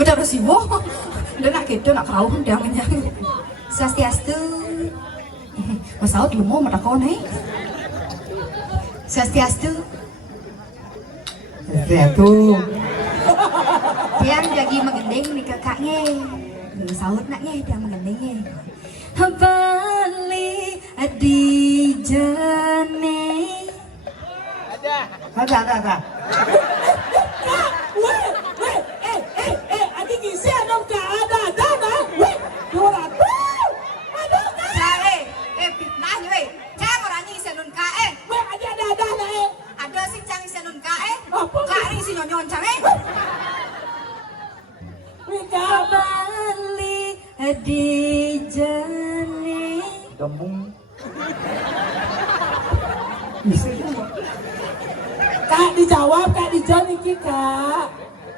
Udah sibuk. Udah nak gitu nak kau jangan. Swastiastu. Mas Saud lu mau mata kau nih? Swastiastu. Swastiastu. Tiang jadi mengendeng nih kakaknya. Saud naknya tiang mengendengnya. Bali adijane. Ada. Adik isi dong ada nah. Weh, dua Fitnah we. Cang orang ni isi nun kae. Weh, ada nah. Ada sing cang isi nun kae. Apa? Kari isi nyonyon cang Weh, Bali adijane. Gembung. Bisa juga. Kak dijawab, Kak dijawab iki Kak.